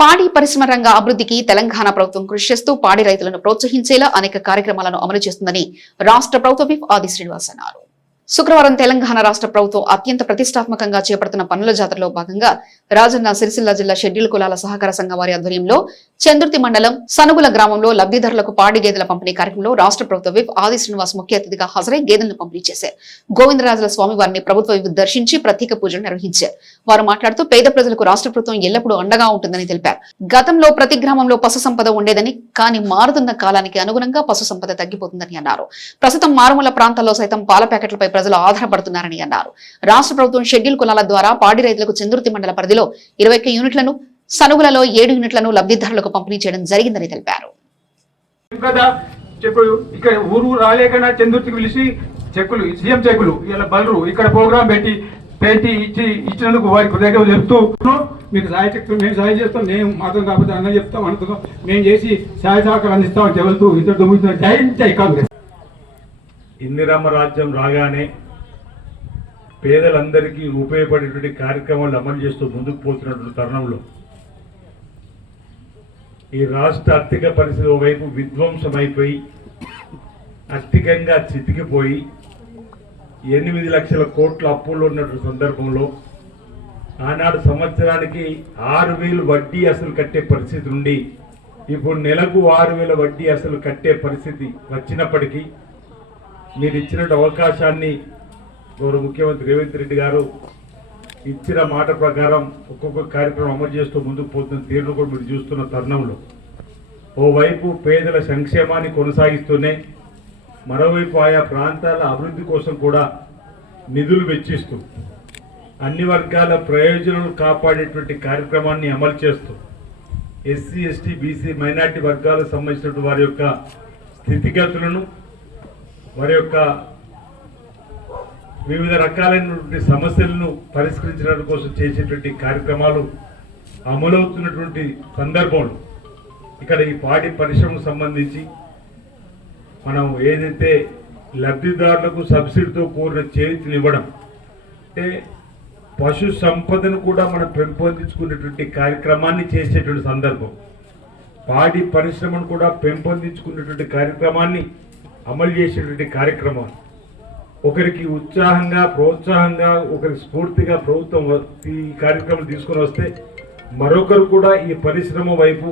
పాడి పరిశ్రమ రంగ అభివృద్ధికి తెలంగాణ ప్రభుత్వం కృషి చేస్తూ పాడి రైతులను ప్రోత్సహించేలా అనేక కార్యక్రమాలను అమలు చేస్తుందని రాష్ట్ర ప్రభుత్వ విప్ ఆది శ్రీనివాస్ అన్నారు. శుక్రవారం తెలంగాణ రాష్ట్ర ప్రభుత్వం అత్యంత ప్రతిష్టాత్మకంగా చేపడుతున్న పనుల జాతరలో భాగంగా రాజన్న సిరిసిల్ల జిల్లా షెడ్యూల్ కులాల సహకార సంఘం వారి ఆధ్వర్యంలో చందుర్తి మండలం సనుగుల గ్రామంలో లబ్ధిదారులకు పాడి గేదెల పంపిణీ కార్యక్రమంలో రాష్ట్ర ప్రభుత్వ విప్ ఆది శ్రీనివాస్ ముఖ్య అతిథిగా హాజరై గేదెలను పంపిణీ చేశారు. గోవిందరాజుల స్వామి వారిని ప్రభుత్వ విప్ దర్శించి ప్రత్యేక పూజలు నిర్వహించారు. వారు మాట్లాడుతూ పేద ప్రజలకు రాష్ట్ర ప్రభుత్వం ఎల్లప్పుడూ అండగా ఉంటుందని తెలిపారు. గతంలో ప్రతి గ్రామంలో పశు సంపద ఉండేదని కానీ మారుతున్న కాలానికి అనుగుణంగా పశు సంపద తగ్గిపోతుందని అన్నారు. ప్రస్తుతం మారుమూల ప్రాంతాల్లో సైతం పాల ప్యాకెట్లపై ప్రజలు ఆధారపడుతున్నారని అన్నారు. రాష్ట్ర ప్రభుత్వం షెడ్యూల్ కులాల ద్వారా పాడి రైతులకు చంద్రుతి మండల పరిధిలో ఇరవై యూనిట్లను సనుగులలో ఏడు యూనిట్లను లబ్ధిదారులకు పంపిణీ చేయడం జరిగిందని తెలిపారు. ఇక్కడ ఊరు పిలిచి చెక్కులు సీఎం చెక్కులు ఇలా బలరు ఇక్కడ ప్రోగ్రాం పెట్టి పెట్టి ఇచ్చి ఇచ్చినందుకు వారికి కృతజ్ఞతలు చెప్తూ మీకు సహాయ శక్తులు మేము సహాయం చేస్తాం నేను మాత్రం కాకపోతే అన్న చెప్తాం అనుకుందాం మేము చేసి సహాయ సహకారం అందిస్తామని చెబుతూ ఇద్దరు దుమ్ముతున్న జై జై కాంగ్రెస్. ఇందిరమ్మ రాజ్యం రాగానే పేదలందరికీ ఉపయోగపడేటువంటి కార్యక్రమాలు అమలు చేస్తూ ముందుకు పోతున్నటువంటి తరుణంలో ఈ రాష్ట్ర ఆర్థిక పరిస్థితి ఓవైపు విధ్వంసమైపోయి ఆర్థికంగా చితికిపోయి ఎనిమిది లక్షల కోట్ల అప్పుల్లో ఉన్నటువంటి సందర్భంలో ఆనాడు సంవత్సరానికి ఆరు వేలు వడ్డీ అసలు కట్టే పరిస్థితి ఉండి ఇప్పుడు నెలకు ఆరు వేల వడ్డీ అసలు కట్టే పరిస్థితి వచ్చినప్పటికీ మీరు ఇచ్చిన అవకాశాన్ని గౌరవ ముఖ్యమంత్రి రేవంత్ రెడ్డి గారు ఇచ్చిన మాట ప్రకారం ఒక్కొక్క కార్యక్రమం అమలు చేస్తూ ముందుకు పోతున్న తీరును కూడా మీరు చూస్తున్న తరుణంలో. ఓవైపు పేదల సంక్షేమాన్ని కొనసాగిస్తూనే మరోవైపు ఆయా ప్రాంతాల అభివృద్ధి కోసం కూడా నిధులు వెచ్చిస్తూ అన్ని వర్గాల ప్రయోజనాలు కాపాడేటువంటి కార్యక్రమాన్ని అమలు చేస్తూ ఎస్సీ ఎస్టీ బీసీ మైనార్టీ వర్గాలకు సంబంధించినటువంటి వారి యొక్క స్థితిగతులను వారి యొక్క వివిధ రకాలైనటువంటి సమస్యలను పరిష్కరించడం కోసం చేసేటువంటి కార్యక్రమాలు అమలవుతున్నటువంటి సందర్భంలో ఇక్కడ ఈ పాడి పరిశ్రమకు సంబంధించి మనం ఏదైతే లబ్ధిదారులకు సబ్సిడీతో కూడిన చేతిని ఇవ్వడం అంటే పశు సంపదను కూడా మనం పెంపొందించుకునేటువంటి కార్యక్రమాన్ని చేసేటువంటి సందర్భం పాడి పరిశ్రమను కూడా పెంపొందించుకునేటువంటి కార్యక్రమాన్ని అమలు చేసేటువంటి కార్యక్రమం ఒకరికి ఉత్సాహంగా ప్రోత్సాహంగా ఒకరి స్ఫూర్తిగా ప్రభుత్వం ఈ కార్యక్రమం తీసుకొని వస్తే మరొకరు కూడా ఈ పరిశ్రమ వైపు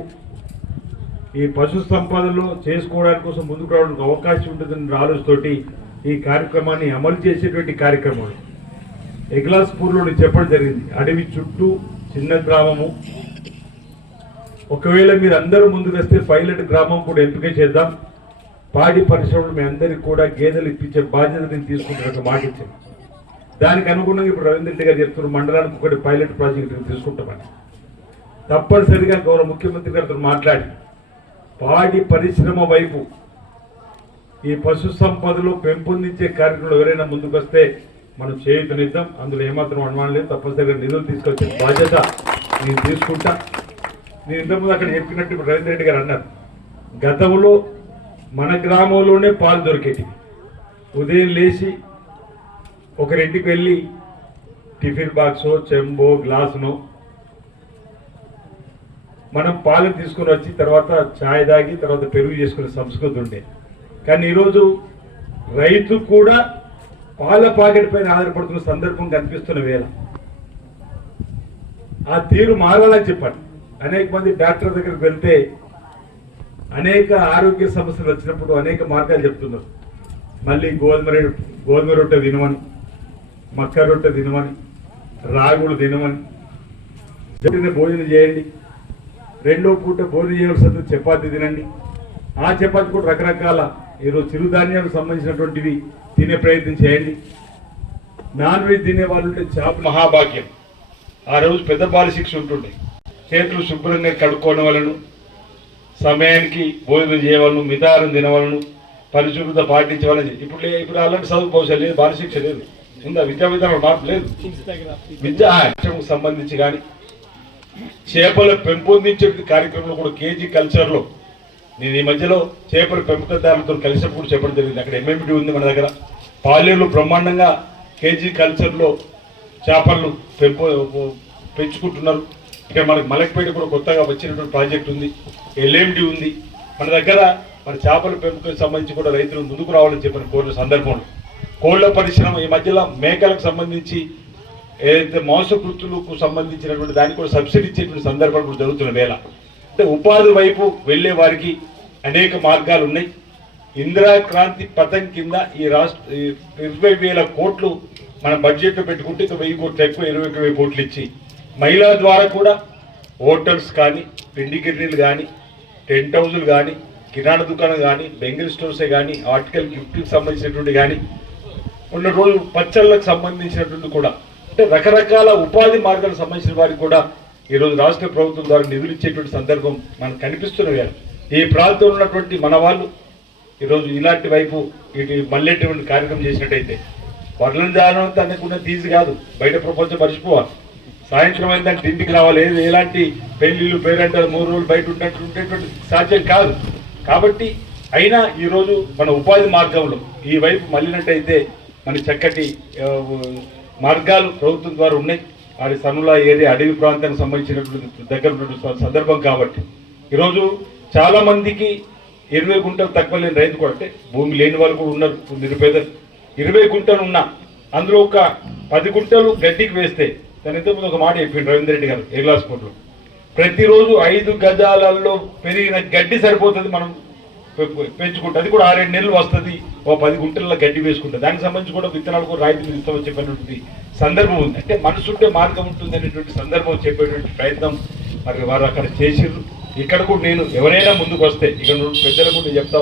ఈ పశు సంపదలో చేసుకోవడానికి కోసం ముందుకు రావడానికి అవకాశం ఉంటుందని ఆలోచనతోటి ఈ కార్యక్రమాన్ని అమలు చేసేటువంటి కార్యక్రమాలు ఎగ్లాస్పూర్లో చెప్పడం జరిగింది. అడవి చుట్టూ చిన్న గ్రామము. ఒకవేళ మీరు అందరూ ముందుకు వస్తే పైలట్ గ్రామం కూడా ఎంపిక చేద్దాం. పాడి పరిశ్రమలు మీ అందరికి కూడా గేదెలు ఇప్పించే బాధ్యత నేను తీసుకుంటున్నట్టు మాట ఇచ్చాను దానికి అనుగుణంగా ఇప్పుడు రవీంద్ర రెడ్డి గారు చెప్తున్నారు మండలానికి ఒకటి పైలట్ ప్రాజెక్ట్ తీసుకుంటామని. తప్పనిసరిగా గౌరవ ముఖ్యమంత్రి గారితో మాట్లాడి పాడి పరిశ్రమ వైపు ఈ పశు సంపదలు పెంపొందించే కార్యక్రమంలో ఎవరైనా ముందుకు వస్తే మనం చేయుతనిద్దాం. అందులో ఏమాత్రం అనుమానం లేదు. తప్పనిసరిగా నిధులు తీసుకొచ్చే బాధ్యత నేను తీసుకుంటా. నేను ఇంతకుముందు అక్కడ చెప్పినట్టు ఇప్పుడు రవీంద్ర రెడ్డి గారు అన్నారు. గతంలో మన గ్రామంలోనే పాలు దొరికేటి ఉదయం లేచి ఒకరింటికి వెళ్ళి టిఫిన్ బాక్సో చెంబో గ్లాసునో మనం పాలు తీసుకుని వచ్చి తర్వాత ఛాయ్ తాగి తర్వాత పెరుగు చేసుకునే సంస్కృతి ఉండే. కానీ ఈరోజు రైతు కూడా పాల పాకెట్ పైన ఆధారపడుతున్న సందర్భం కనిపిస్తున్న వేళ. ఆ తీరు మారాలని చెప్పండి అనేక మంది డాక్టర్ దగ్గరికి వెళ్తే అనేక ఆరోగ్య సమస్యలు వచ్చినప్పుడు అనేక మార్గాలు చెప్తున్నారు. మళ్ళీ గోధుమ గోధుమ రొట్టె తినమని మక్క రొట్టె తినమని రాగులు తినమని జరిగిన భోజనం చేయండి. రెండో పూట భోజనం చేయవలసింది చపాతి తినండి. ఆ చపాతి కూడా రకరకాల ఈరోజు చిరుధాన్యాలకు సంబంధించినటువంటివి తినే ప్రయత్నం చేయండి. నాన్ వెజ్ తినే వాళ్ళు ఉంటే చేప మహాభాగ్యం. ఆ రోజు పెద్ద బాల శిక్ష ఉంటుండే. చేతులు శుభ్రంగా కడుక్కోవడం వలన సమయానికి భోజనం చేయవలను మితారం తినవలను పరిశుభ్రత పాటించవలని. ఇప్పుడు ఇప్పుడు అలాంటి చదువు బహుశా లేదు బాలశిక్ష లేదు. ఉందా? విద్యా విధానం మార్పు లేదు. విద్యా సంబంధించి కానీ చేపలు పెంపొందించే కార్యక్రమంలో కూడా కేజీ కల్చర్లో నేను ఈ మధ్యలో చేపల పెంపకదారులతో కలిసినప్పుడు చెప్పడం జరిగింది. అక్కడ ఎంఎండి ఉంది మన దగ్గర. పాలేరులో బ్రహ్మాండంగా కేజీ కల్చర్లో చేపలను పెంపు పెంచుకుంటున్నారు. ఇక్కడ మనకి మలక్పేట కూడా కొత్తగా వచ్చినటువంటి ప్రాజెక్ట్ ఉంది ఎల్ఎండి ఉంది. మన దగ్గర మన చేపల పెంపకం సంబంధించి కూడా రైతులు ముందుకు రావాలని చెప్పిన కోరిన సందర్భంలో కోళ్ళ పరిశ్రమ ఈ మధ్యలో మేకలకు సంబంధించి ఏదైతే మాంసకృతులకు సంబంధించినటువంటి దానికి కూడా సబ్సిడీ ఇచ్చేటువంటి సందర్భాలు కూడా జరుగుతున్న వేళ. అంటే ఉపాధి వైపు వెళ్ళే వారికి అనేక మార్గాలు ఉన్నాయి. ఇందిరా క్రాంతి పథకం కింద ఈ రాష్ట్ర ఈ ఇరవై వేల కోట్లు మన బడ్జెట్లో పెట్టుకుంటే ఇక వెయ్యి కోట్లు ఎక్కువ ఇరవై ఇరవై కోట్లు ఇచ్చి మహిళల ద్వారా కూడా హోటల్స్ కానీ పిండి గిర్నీలు కానీ టెంట్ హౌజులు కానీ కిరాణా దుకాణం కానీ బెంగిల్ స్టోర్సే కానీ ఆర్టికల్ గిఫ్ట్కి సంబంధించినటువంటి కానీ ఉన్న రోజు పచ్చళ్ళకు సంబంధించినటువంటి కూడా అంటే రకరకాల ఉపాధి మార్గాలకు సంబంధించిన వారికి కూడా ఈరోజు రాష్ట్ర ప్రభుత్వం ద్వారా నిధులు ఇచ్చేటువంటి సందర్భం మనకు కనిపిస్తున్నవి ఈ ప్రాంతంలో ఉన్నటువంటి మన వాళ్ళు ఈరోజు ఇలాంటి వైపు ఇటు మళ్ళేటువంటి కార్యక్రమం చేసినట్టయితే వరలను దానం అనుకున్న తీసి కాదు బయట ప్రపంచం మర్చిపోవాలి. సాయంత్రం అయిందంటే ఇంటికి రావాలి. ఏది ఎలాంటి పెళ్ళిళ్ళు పేరంటారు మూడు రోజులు బయట ఉన్నట్టు ఉండేటువంటి సాధ్యం కాదు. కాబట్టి అయినా ఈరోజు మన ఉపాధి మార్గంలో ఈ వైపు మళ్ళినట్టయితే మన చక్కటి మార్గాలు ప్రభుత్వం ద్వారా ఉన్నాయి. వారి సనుల ఏరియా అడవి ప్రాంతానికి సంబంధించినటువంటి దగ్గర ఉన్నటువంటి సందర్భం కాబట్టి. ఈరోజు చాలా మందికి ఇరవై గుంటలు తక్కువ లేని రైతు కూడా అంటే భూమి లేని వాళ్ళు కూడా ఉన్నారు. నిరుపేదలు. ఇరవై గుంటలు ఉన్నా అందులో ఒక పది గుంటలు గడ్డికి వేస్తే దాని ఇంతకుముందు ఒక మాట చెప్పిండు రవీంద్ర రెడ్డి గారు ఏగ్లాస్ కోట్లో ప్రతిరోజు ఐదు గజాలలో పెరిగిన గడ్డి సరిపోతుంది మనం పె- పెంచుకుంటే. అది కూడా ఆరేడు నెలలు వస్తుంది ఓ పది గుంటల గడ్డి వేసుకుంటుంది దానికి సంబంధించి కూడా విత్తనాలు కూడా రాయితీ ఇస్తామని చెప్పినటువంటి సందర్భం ఉంది. అంటే మనసుంటే మార్గం ఉంటుంది అనేటువంటి సందర్భం చెప్పేటువంటి ప్రయత్నం మరి వారు అక్కడ చేసిర్రు. ఇక్కడ కూడా నేను ఎవరైనా ముందుకు వస్తే ఇక్కడ పెద్దలకు కూడా చెప్తా